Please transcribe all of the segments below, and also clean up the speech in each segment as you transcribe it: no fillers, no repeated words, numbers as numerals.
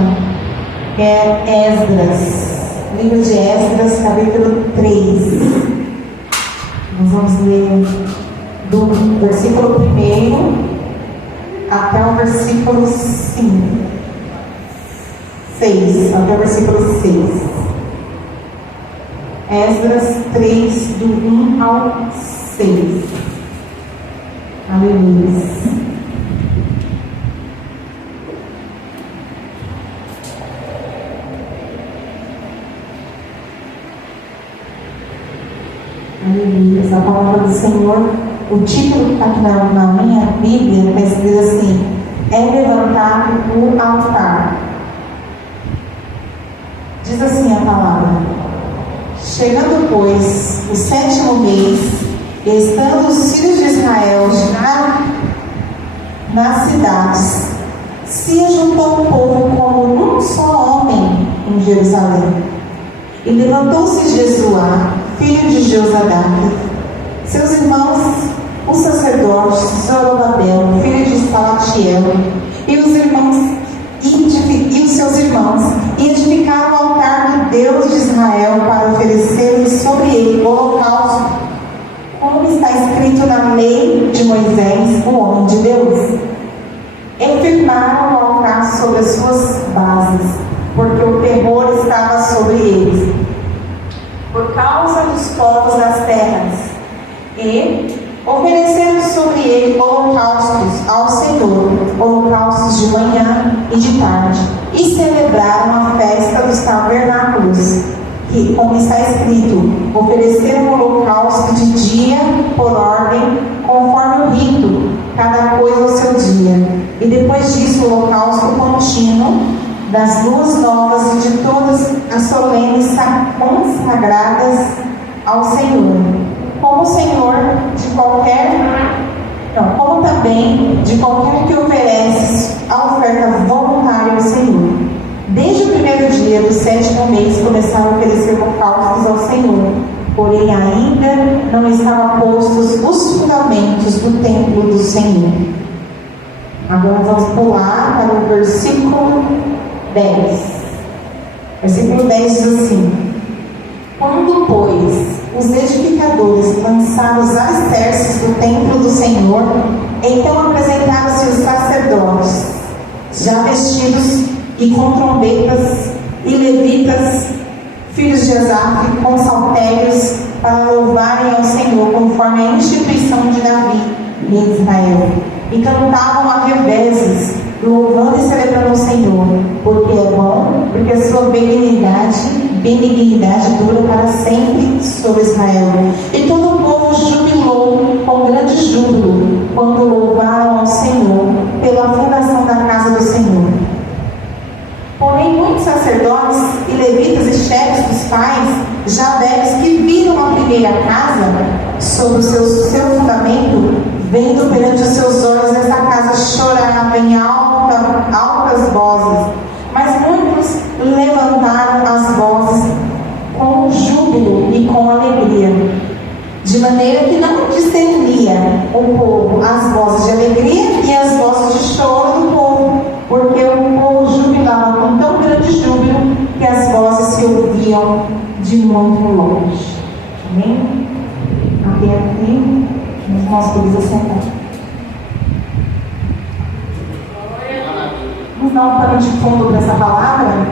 semana, que é Esdras, livro de Esdras, capítulo 3. Nós vamos ler do versículo 1 até o versículo 6, até o versículo 6. Esdras 3, do 1 ao 6. Aleluia. Aleluia. A palavra do Senhor, o título que está aqui na minha Bíblia, está escrito assim: é levantado o altar. Diz assim a palavra: chegando, pois, o 7º mês, e estando os filhos de Israel já nas cidades, se ajuntou o povo como um só homem em Jerusalém. E levantou-se Jesuá, filho de Josadaque, seus irmãos, os sacerdotes, Zorobabel, filho de Salatiel, e os seus irmãos, e edificaram o altar do Deus de Israel para oferecer sobre ele o holocausto, como está escrito na lei de Moisés, o homem de Deus. E firmaram o altar sobre as suas bases, porque o terror estava sobre eles, por causa dos povos das terras, e ofereceram sobre ele holocaustos ao Senhor, holocaustos de manhã e de tarde, e celebraram a festa dos tabernáculos, que, como está escrito, ofereceram holocausto de dia por ordem, conforme o rito, cada coisa ao seu dia, e depois disso o holocausto contínuo das luas novas e de todas as solenes consagradas ao Senhor, como também de qualquer que oferece a oferta voluntária ao Senhor. Desde o primeiro dia do 7º mês começaram a oferecer holocaustos ao Senhor, porém ainda não estavam postos os fundamentos do templo do Senhor. Agora vamos pular para o versículo 10. Versículo 10 diz assim: quando, pois, os edificadores lançaram os alicerces do templo do Senhor, então apresentaram-se os sacerdotes, já vestidos e com trombetas, e levitas, filhos de Asaf, com saltérios, para louvarem ao Senhor, conforme a instituição de Davi, rei de Israel. E cantavam a revezes, louvando e celebrando o Senhor, porque é bom, porque a sua benignidade dura para sempre sobre Israel. E todo o povo jubilou com grande júbilo, quando louvaram ao Senhor pela fundação da casa do Senhor. Porém, muitos sacerdotes e levitas e chefes dos pais, já velhos, que viram a primeira casa sobre o seu fundamento, vendo perante os seus olhos essa casa, choravam em altas vozes. Mas muitos levantaram as vozes com júbilo e com alegria, de maneira que não discernia o povo as vozes de alegria e as vozes de choro do povo, porque o povo jubilava com tão grande júbilo que as vozes se ouviam de muito longe. Amém? Até aqui, nós podemos assentar. Vamos dar um pano de fundo para essa palavra.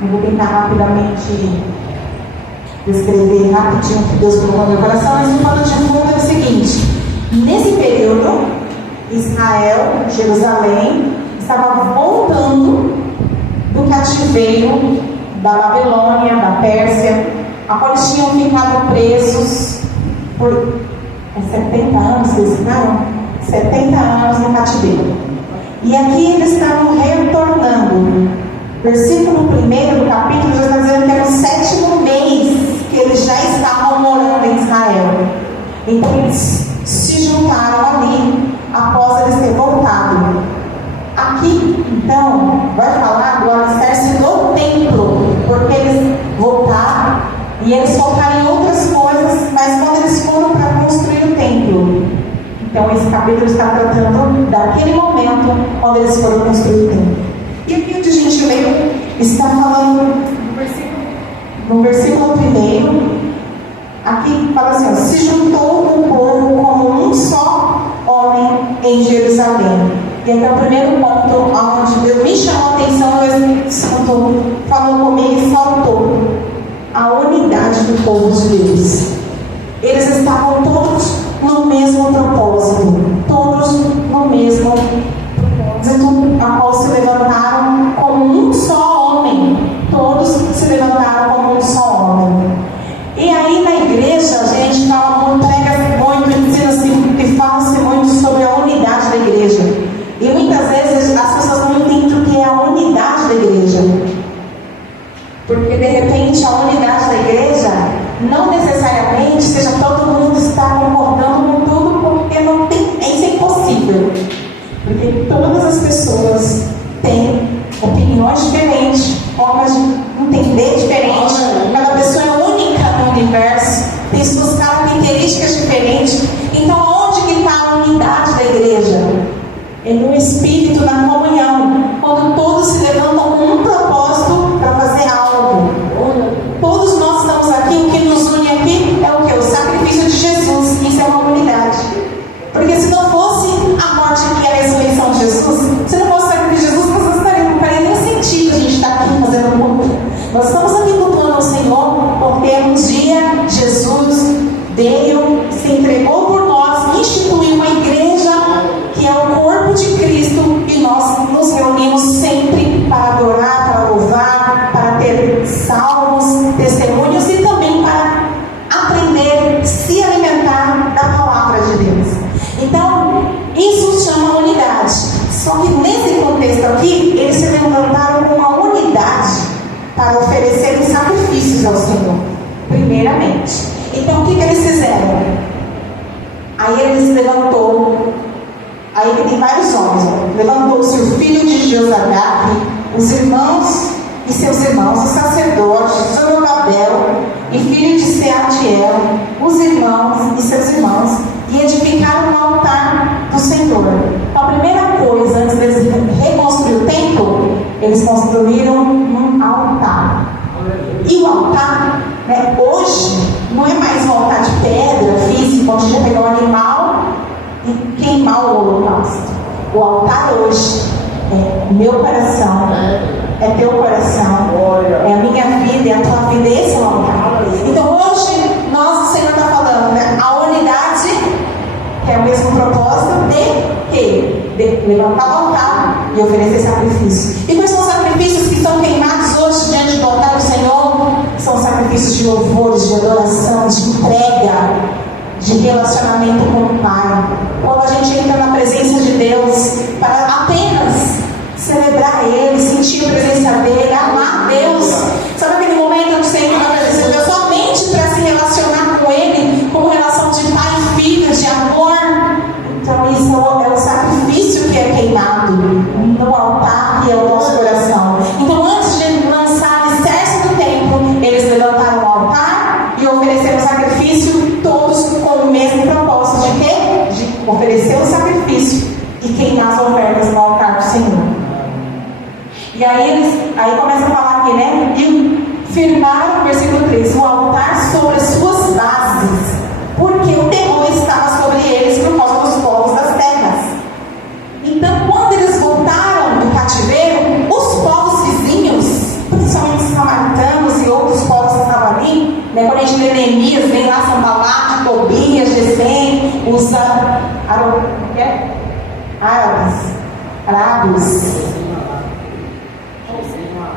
Eu vou tentar rapidamente descrever rapidinho o que Deus colocou no meu coração, mas o pano de fundo é o seguinte: nesse período, Israel, Jerusalém, estava voltando do cativeiro da Babilônia, da Pérsia, a qual eles tinham ficado presos por 70 anos, que eles ficaram 70 anos no cativeiro. E aqui eles estavam retornando. Versículo 1 do capítulo já está dizendo que era o 7º mês que eles já estavam morando em Israel. Então eles se juntaram ali após eles terem voltado. Aqui, então, vai falar do alicerce do templo, porque eles voltaram e eles focaram em outras coisas, mas quando eles foram para construir o templo. Então esse capítulo está tratando daquele momento quando eles foram construir o templo. E aqui onde a gente leu está falando no versículo 1, aqui fala assim, ó, se juntou o povo como um só homem em Jerusalém. E aqui é o primeiro ponto onde Deus me chamou a atenção, o Espírito Santo falou comigo e saltou a unidade do povo de Deus. Eles estavam todos no mesmo propósito, todos no mesmo propósito, após se levantaram como um só homem, todos se levantaram como um só homem. E aí na igreja a gente fala muito, prega muito, ensina-se e fala-se muito sobre a unidade da igreja. E muitas vezes as pessoas não entendem o que é a unidade da igreja. Porque de repente a unidade da igreja não necessariamente seja todo mundo estar concordando com tudo, porque não tem, isso é impossível. Porque todas as pessoas têm opiniões diferentes, formas de entender diferentes. Cada pessoa é única no universo, tem suas características diferentes. Então onde que está a unidade da igreja? É no Espírito, na comunhão, quando todos se levantam com um propósito para fazer algo. Todos nós estamos aqui, o que nos une aqui é o que? O sacrifício de Jesus. Isso é uma unidade. Porque se não fosse a morte e a ressurreição de Jesus, se não fosse o sacrifício de Jesus, nós não faria nenhum sentido a gente estar aqui fazendo culto. Nós estamos aqui cultuando ao Senhor porque um dia Jesus veio, se entregou por nós, instituiu uma igreja que é o corpo de Cristo, e nós nos reunimos sempre para adorar, para louvar, para ter salmos, testemunhos e também para aprender, se alimentar da palavra de Deus. Então, isso chama unidade. Só que nesse contexto aqui, eles se levantaram com uma unidade para oferecer os sacrifícios ao Senhor, primeiramente. Então, o que eles fizeram? Aí eles levantou. Aí tem vários homens. Levantou-se o filho de Josadaque, os irmãos e seus irmãos, os sacerdotes, Zorobabel e filho de Sealtiel, os irmãos e seus irmãos, e edificaram um altar do Senhor. A primeira coisa, antes deles reconstruir o templo, eles construíram um altar. E o altar, né, hoje, não é mais um altar de pedra físico, onde já pegou o animal e queimar o holocausto. O altar hoje é meu coração, é teu coração, é a minha vida, é a tua vida, esse é o altar. Então hoje, o Senhor está falando, né, a unidade, que é o mesmo propósito de quê? De levantar o altar e oferecer sacrifício. E quais são os sacrifícios que são queimados hoje diante do altar do Senhor? São sacrifícios de louvores, de adoração, de entrega, de relacionamento com o Pai. Quando a gente entra na presença de Deus para apenas celebrar Ele, sentir a presença dEle, amar Deus. Sabe aquele momento onde você entra na presença de Deus somente para se relacionar com Ele, como relação de pai e filho, de amor? Então isso é o sacrifício que é queimado no altar, que é o nosso coração. Então antes de lançar o alicerce do templo, eles levantaram o altar e ofereceram o sacrifício, todos com o mesmo propósito de quê? De oferecer o sacrifício e queimar as ofertas no altar do Senhor. E aí começa a falar aqui, né? E firmaram, versículo 3, o altar sobre as suas bases, porque o terror estava sobre eles por causa dos povos das terras. Então, quando eles voltaram do cativeiro, os povos vizinhos, principalmente os samaritanos e outros povos que estavam ali, né? Quando a gente lê Neemias, vem lá Sanbalate, Tobias, Gesem, os árabes,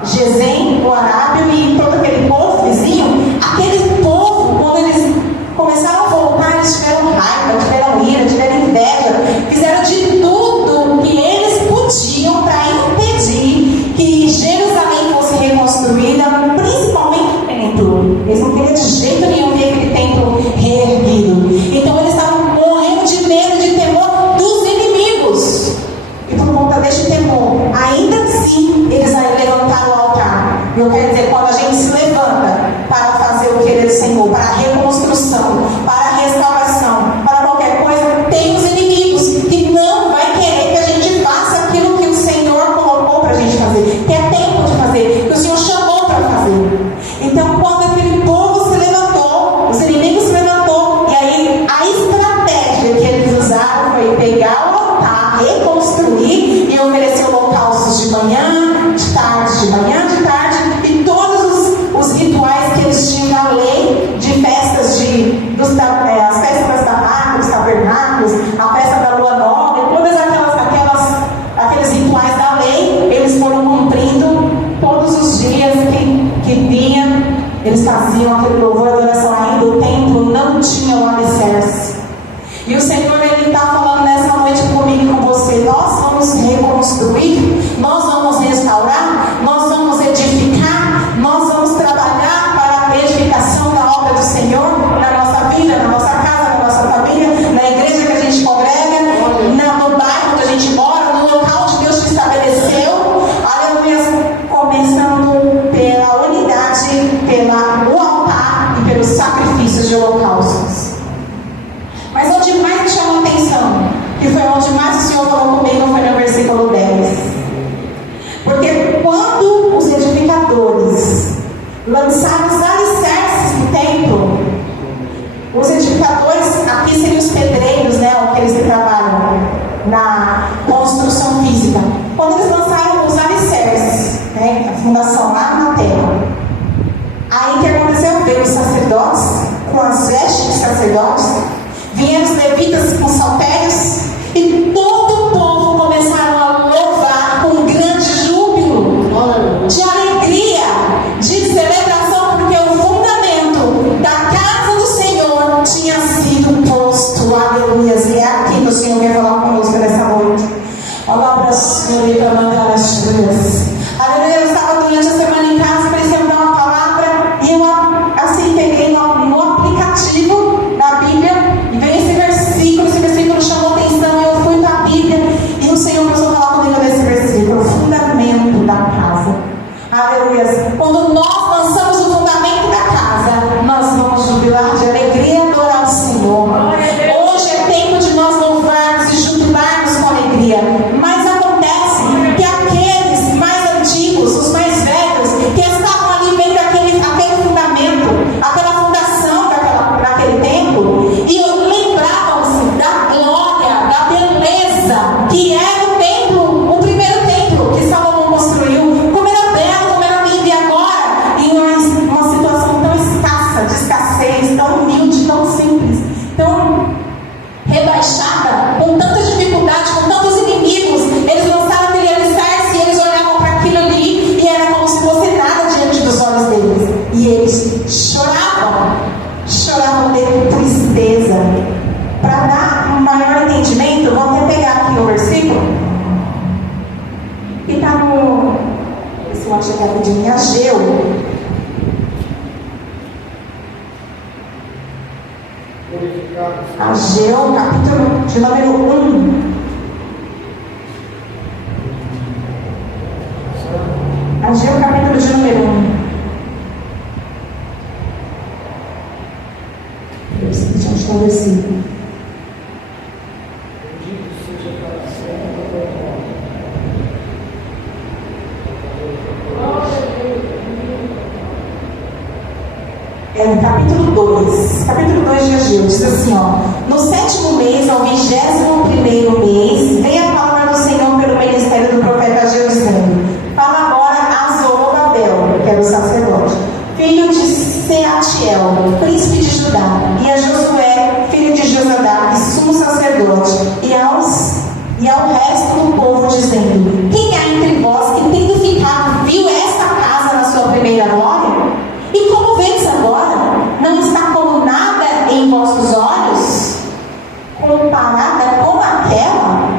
Gesem, o arábio e todo aquele povo vizinho. Aquele povo, quando eles começaram a voltar, eles tiveram raiva, tiveram ira, tiveram inveja, fizeram de tudo que eles podiam para impedir que Jerusalém fosse reconstruída, principalmente o templo. Eles não queriam de jeito nenhum ver aquele templo reerguido. Então eles estavam morrendo de medo, de temor dos inimigos. E por conta deste temor, ainda assim, eles levantaram o altar. manhã, de tarde, de manhã, de tarde, e todos os rituais que eles tinham na lei, de festas as festas das barracas, dos tabernáculos, a festa da lua nova, e todas aqueles rituais da lei, eles foram cumprindo todos os dias que vinha, eles faziam aquele louvor e adoração. Ainda o templo não tinha o alicerce. E o Senhor, Ele está falando nessa noite comigo e com você: nós vamos reconstruir, nós vamos restaurar, nós vamos edificar, nós vamos trabalhar para a edificação da obra do Senhor na nossa vida, na nossa casa, na nossa família, na igreja que a gente congrega, no bairro onde a gente mora, no local onde Deus te estabeleceu. Aleluia. Começando pela unidade, pelo altar e pelos sacrifícios de holocaustos. Mas onde mais me chamou a atenção, que foi onde mais o Senhor falou comigo, foi no versículo 10. Porque quando os edificadores lançaram os alicerces do templo, os edificadores, aqui seriam os pedreiros, né, aqueles que trabalham na construção física. Quando eles lançaram os alicerces, né, a fundação lá na terra, aí o que aconteceu? Veio os sacerdotes com as vestes de sacerdotes, vieram os levitas com saltérios, e todo o povo começaram a louvar com grande júbilo, de alegria, de celebração, porque o fundamento da casa do Senhor tinha sido posto. Aleluia. E é aqui que o Senhor quer falar conosco nessa noite. Olá para o Senhor e para mandar as dias. Aleluia. Eu estava durante a semana em casa para dar uma palavra, e eu assim peguei no aplicativo da Bíblia e veio esse versículo chamou atenção. Eu fui para a Bíblia e o Senhor começou a falar comigo nesse versículo: o fundamento da casa. Aleluia. Quando nós lançamos o fundamento da casa, nós vamos jubilar de alegria e adorar o Senhor. Hoje é tempo de nós louvarmos e jubilarmos com alegria. Mas acontece que aqueles mais antigos, os mais velhos, que estavam ali vendo aquele fundamento, aquela fundação daquele templo, e lembravam-se da glória, da beleza que era o templo, o primeiro templo que Salomão construiu. Como era belo, como era lindo, e agora em uma situação tão escassa, de escassez, tão humilde, tão simples, tão rebaixada, com tanta dificuldade, com tantos inimigos, eles lançaram aquele alicerce e eles olhavam para aquilo ali e era como se fosse nada diante dos olhos deles, e eles choravam de tristeza. Para dar um maior entendimento, vamos até pegar aqui o versículo e está no, se eu chegar rapidinho, em Ageu. Ageu, capítulo de número 1. Ageu, capítulo de número 1. Deixa eu te dar o versículo. Capítulo 2 de Ageu, diz assim, no 7º mês, ao 21º mês, veio a palavra do Senhor pelo ministério do profeta Ageu, dizendo: fala agora a Zorobabel, que era o sacerdote, filho de Seatiel, príncipe de Judá, e a Josué, filho de Josadá, e sumo sacerdote, e ao resto do povo, dizendo: quem há entre vós que, tendo ficado, viu esta casa na sua primeira glória? E como vês agora, não está como nada em vossos olhos, comparada com aquela?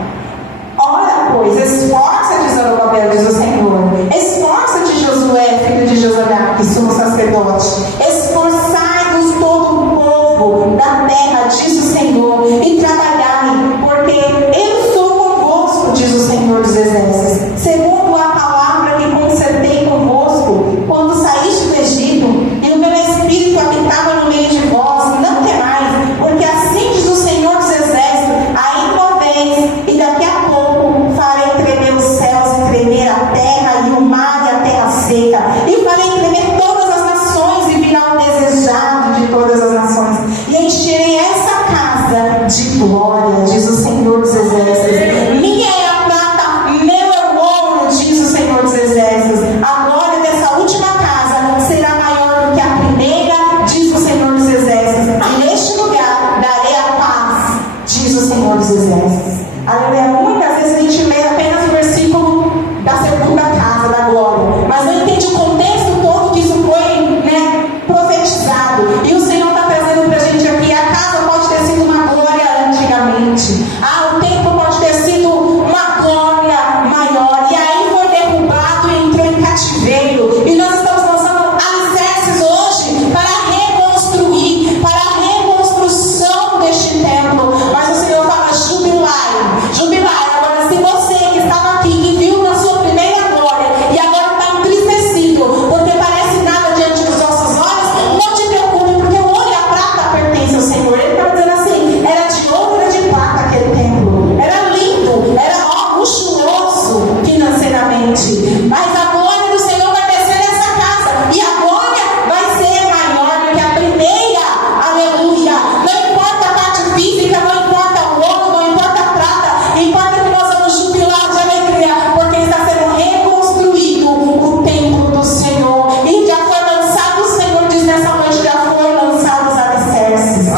cativeiro. E nós estamos lançando alicerces hoje para reconstruir, para a reconstrução deste templo. Mas o Senhor fala: jubilai, jubilai. Agora, se você que estava aqui, que viu na sua primeira glória e agora está entristecido porque parece nada diante dos nossos olhos, não te preocupe, porque o ouro e a prata pertencem ao Senhor. Ele estava dizendo assim: era de ouro, era de prata aquele templo, era lindo, era luxuoso financeiramente, mas a glória do Senhor vai descer nessa casa, e a glória vai ser maior do que a primeira. Aleluia. Não importa a parte física, não importa o ouro, não importa a prata, importa que nós vamos jubilar de alegria, porque está sendo reconstruído o templo do Senhor, e já foi lançado, o Senhor diz nessa noite, já foi lançado os alicerces.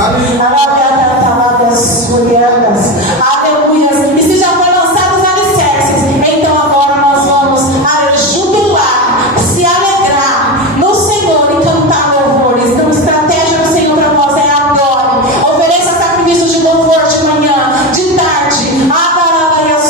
Aleluia. E se já foi lançado os alicerces, então agora nós vamos jubilar, se alegrar no Senhor e cantar louvores. Então a estratégia do Senhor para nós é: adore, ofereça sacrifícios de louvor de manhã, de tarde, adore o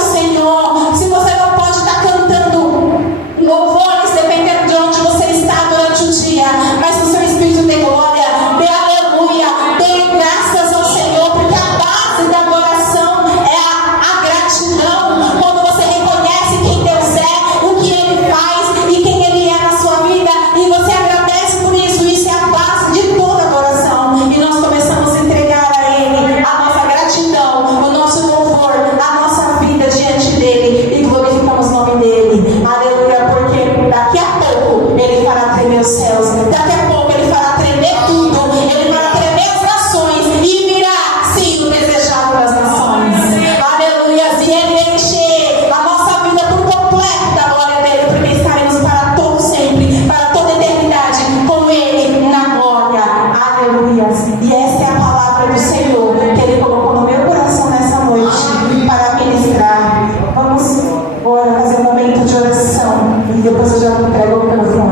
Senhor. Se você não pode estar cantando louvores, dependendo de onde você está durante o dia, mas no seu espírito tem glória, dê aleluia, dê graças ao Senhor, porque a base da adoração é a gratidão. Quando você reconhece quem Deus é, o que Ele faz e quem Ele é na sua vida, e você agradece por isso, isso é a base de toda adoração. E nós começamos a entregar a Ele a nossa gratidão, o nosso louvor, a nossa vida diante dEle, e glorificamos o nome dEle. Aleluia, porque daqui a pouco Ele fará tremer os céus, daqui a pouco Ele fará tremer tudo, Ele fará tremer as nações, e virá sim o desejado das nações. Aleluia. E Ele enche a nossa vida por completo da glória dEle, porque estaremos para todo sempre, para toda eternidade, com Ele na glória. Aleluia. E essa é a palavra do Senhor que Ele colocou no meu coração nessa noite para ministrar. Vamos agora fazer um momento de oração, e depois eu já entrego o microfone.